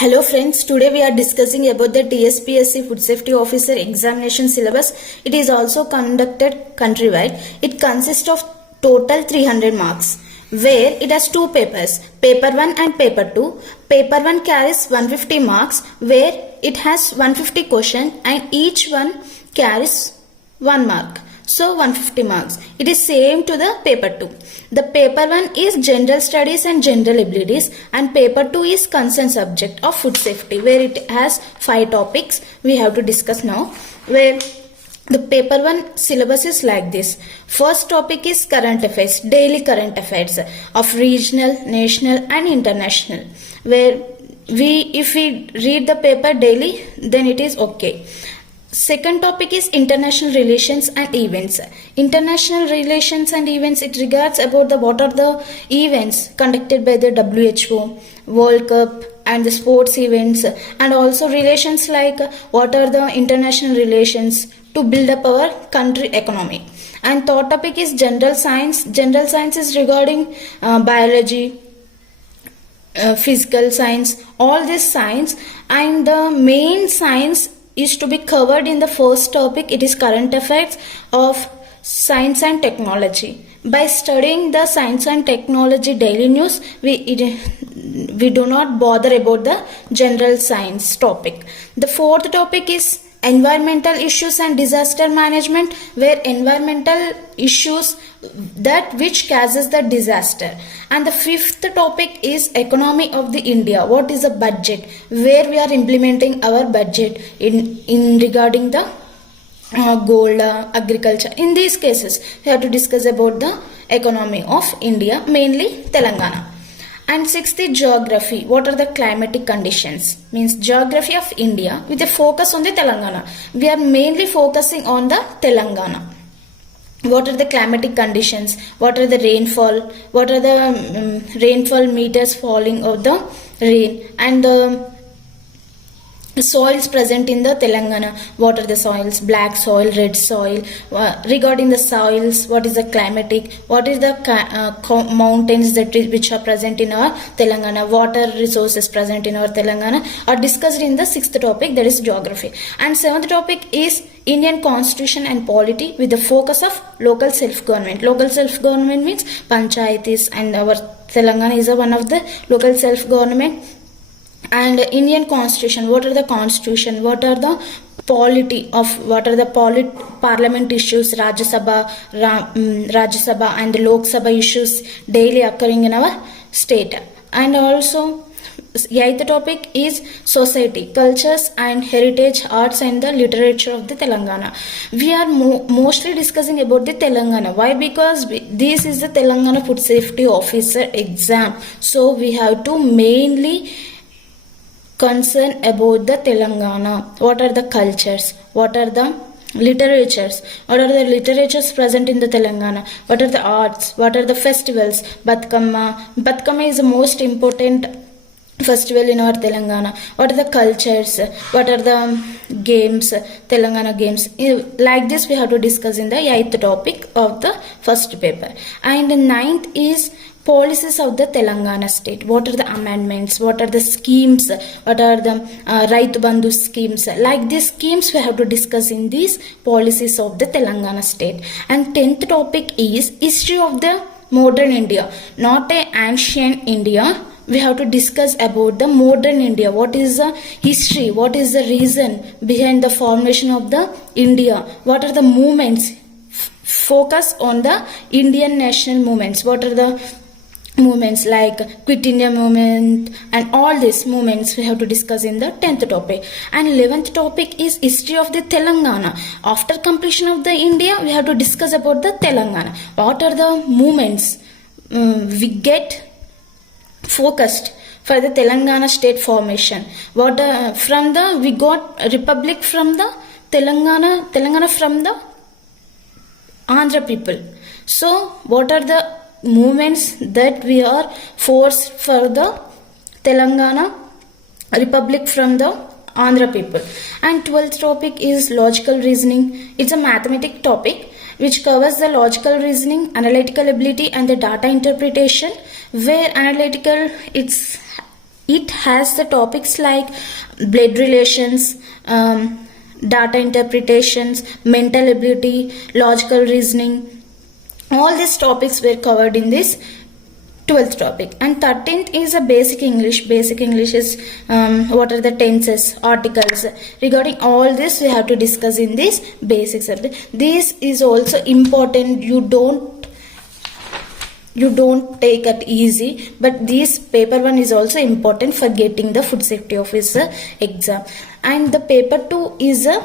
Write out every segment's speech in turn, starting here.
Hello friends, today we are discussing about the TSPSC Food Safety Officer examination syllabus. It is also conducted countrywide. It consists of total 300 marks where it has two papers, paper 1 and paper 2. Paper 1 carries 150 marks where it has 150 questions and each one carries 1 mark. So 150 marks. It is same to the paper 2. The paper 1 is general studies and general abilities and paper 2 is concern subject of food safety where it has 5 topics we have to discuss now. Where the paper 1 syllabus is like this. First topic is current affairs, daily current affairs of regional, national and international. Where if we read the paper daily, then it is okay. Second topic is international relations and events. International relations and events, it regards about what are the events conducted by the WHO, World Cup and the sports events, and also relations like what are the international relations to build up our country economy. And third topic is general science. General science is regarding biology, physical science, all this science, and the main science is to be covered in the first topic. It is current affairs of science and technology. By studying the science and technology daily news, we do not bother about the general science topic. The fourth topic is environmental issues and disaster management, where environmental issues that which causes the disaster. And the fifth topic is economy of the India. What is a budget, where we are implementing our budget in regarding the gold, agriculture. In these cases we have to discuss about the economy of India, mainly Telangana. And sixth is geography. What are the climatic conditions? Means geography of India with a focus on the Telangana. We are mainly focusing on the Telangana. What are the climatic conditions? What are the rainfall? What are the rainfall meters falling of the rain? And the soils present in the Telangana. What are the soils? Black soil, red soil. Regarding the soils, what is the climatic? What is the mountains which are present in our Telangana? Water resources present in our Telangana are discussed in the sixth topic, that is geography. And seventh topic is Indian Constitution and polity with the focus of local self-government. Local self-government means panchayatis, and our Telangana is one of the local self-government. And Indian Constitution, what are the constitution, what are the polity of, what are the parliament issues, Rajya Sabha and the Lok Sabha issues daily occurring in our state. And also eighth topic is society, cultures and heritage, arts and the literature of the Telangana. We are mostly discussing about the Telangana. Why? Because this is the Telangana Food Safety Officer exam. So we have to mainly concern about the Telangana. What are the cultures? What are the literatures? What are the literatures present in the Telangana? What are the arts? What are the festivals? Batkama is the most important festival in our Telangana. What are the cultures? What are the games? Telangana games. Like this we have to discuss in the 8th topic of the first paper. And the 9th is policies of the Telangana state. What are the amendments? What are the schemes? What are the Raitu Bandhu schemes? Like these schemes we have to discuss in these policies of the Telangana state. And 10th topic is history of the modern India, not a ancient India. We have to discuss about the modern India. What is the history? What is the reason behind the formation of the India? What are the movements? Focus on the Indian national movements. What are the movements like Quit India movement and all these movements we have to discuss in the 10th topic. And 11th topic is history of the Telangana. After completion of the India, we have to discuss about the Telangana. What are the movements we get focused for the Telangana state formation? What we got republic from the Telangana from the Andhra people. So what are the movements that we are forced for the Telangana republic from the Andhra people? And 12th topic is logical reasoning. It's a mathematic topic which covers the logical reasoning, analytical ability and the data interpretation, where analytical it's It has the topics like blood relations, data interpretations, mental ability, logical reasoning. All these topics were covered in this 12th topic. And 13th is a basic English. Basic English is what are the tenses, articles. Regarding all this, we have to discuss in this basic subject. This is also important. You don't take it easy, but this paper 1 is also important for getting the food safety officer exam. And the paper 2 is a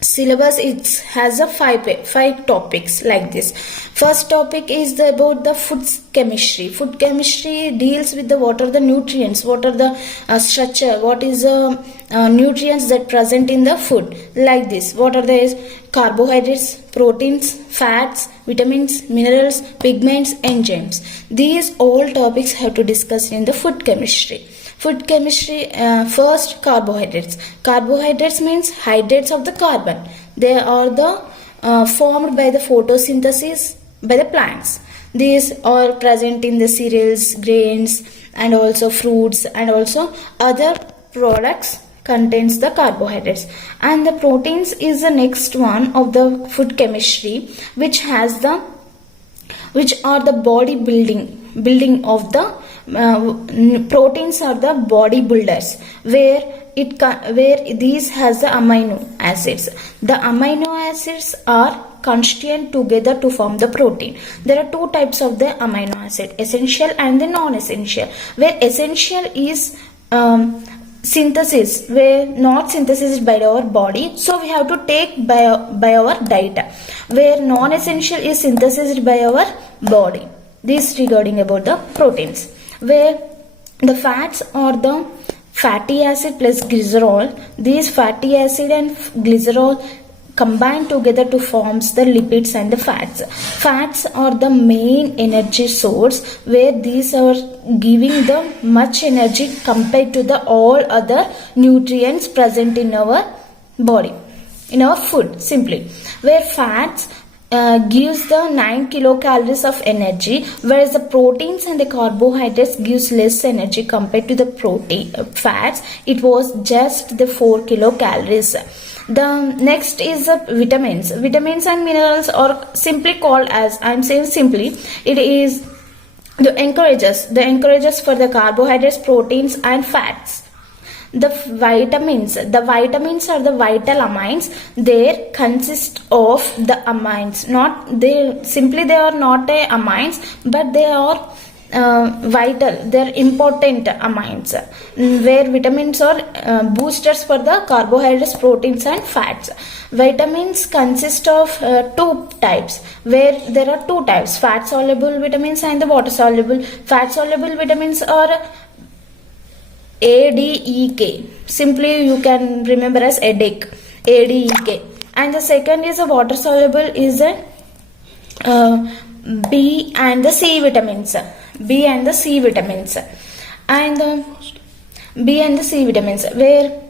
syllabus. It has a five topics like this. First topic is about the food chemistry. Food chemistry deals with the what are the nutrients, what are the structure, what is the nutrients that present in the food, like this. What are the carbohydrates, proteins, fats, vitamins, minerals, pigments, enzymes. These all topics have to discuss in the food chemistry. Food chemistry, first carbohydrates. Carbohydrates means hydrates of the carbon. They are the formed by the photosynthesis by the plants. These are present in the cereals, grains, and also fruits, and also other products contains the carbohydrates. And the proteins is the next one of the food chemistry, which are the body building of the proteins are the body builders, where these has the amino acids. The amino acids are constituent together to form the protein. There are two types of the amino acid, essential and the non-essential. Where essential is synthesis, where not synthesis by our body, so we have to take by our diet. Where non-essential is synthesized by our body. This regarding about the proteins. Where the fats are the fatty acid plus glycerol. These fatty acid and glycerol combine together to forms the lipids and the fats. Fats are the main energy source, where these are giving the much energy compared to the all other nutrients present in our body, in our food simply. Where fats gives the 9 kilocalories of energy, whereas the proteins and the carbohydrates gives less energy compared to the fats. It was just the 4 kilocalories. The next is the vitamins. Vitamins and minerals are simply called as, I am saying simply, it is the encourages for the carbohydrates, proteins and fats. The vitamins are the vital amines. They consist of the amines. They are not a amines, but they are vital. They are important amines. Where vitamins are boosters for the carbohydrates, proteins and fats. Vitamins consist of two types, where there are two types: fat soluble vitamins and the water soluble. Fat soluble vitamins are ADEK. Simply you can remember as headache, ADEK. And the second is a water soluble is a B and the C vitamins. And B and the C vitamins. Where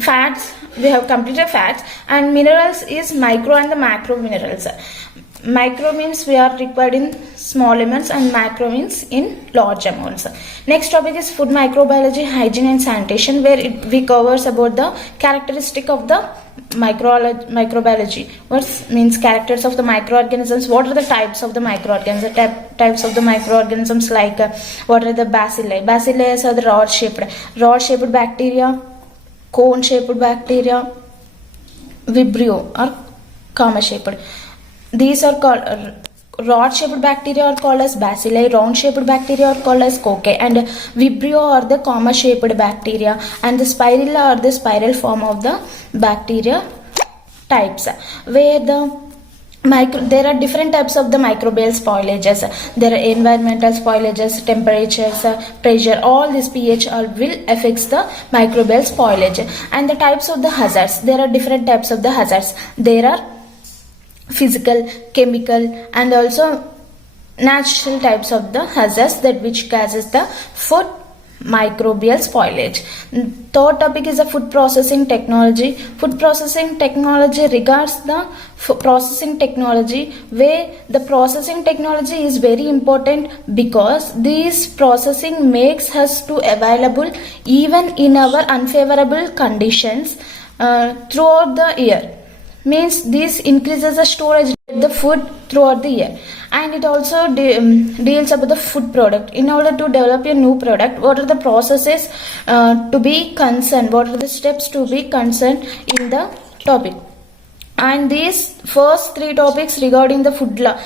fats, we have completed fats, and minerals is micro and the macro minerals. Micro means we are required in small amounts, and macro means in large amounts. Next topic is food microbiology, hygiene and sanitation, where we covers about the characteristic of the microbiology. What means characters of the microorganisms? What are the types of the microorganisms? Types of the microorganisms, like what are the bacilli? Bacilli are the rod-shaped bacteria, cone-shaped bacteria, vibrio or comma-shaped. These are called rod-shaped bacteria are called as bacilli, round-shaped bacteria are called as cocci, and vibrio are the comma-shaped bacteria, and the spirilla are the spiral form of the bacteria types. Where there are different types of the microbial spoilages. There are environmental spoilages, temperatures, pressure. All this pH will affects the microbial spoilage. And the types of the hazards. There are different types of the hazards. There are physical, chemical and also natural types of the hazards that which causes the food microbial spoilage. Third topic is the food processing technology. Food processing technology regards the processing technology, where the processing technology is very important because this processing makes us to available even in our unfavorable conditions throughout the year. Means this increases the storage of the food throughout the year, and it also deals about the food product. In order to develop a new product, what are the processes to be concerned, what are the steps to be concerned in the topic. And these first three topics regarding the food where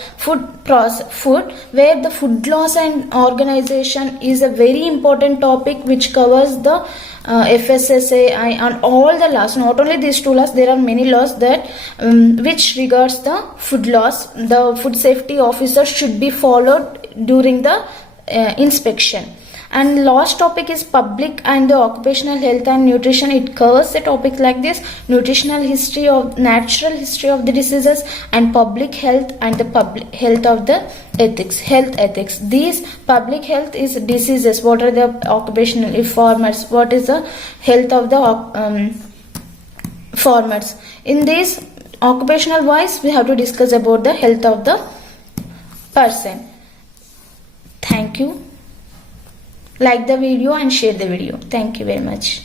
the food loss and organization is a very important topic which covers the FSSAI and all the laws. Not only these two laws, there are many laws that which regards the food loss. The food safety officer should be followed during the inspection. And last topic is public and the occupational health and nutrition. It covers the topics like this: nutritional history of natural history of the diseases, and public health and the public health of the ethics, health ethics. These public health is diseases. What are the occupational, if farmers, what is the health of the farmers? In this occupational wise, we have to discuss about the health of the person. Thank you. Like the video and share the video. Thank you very much.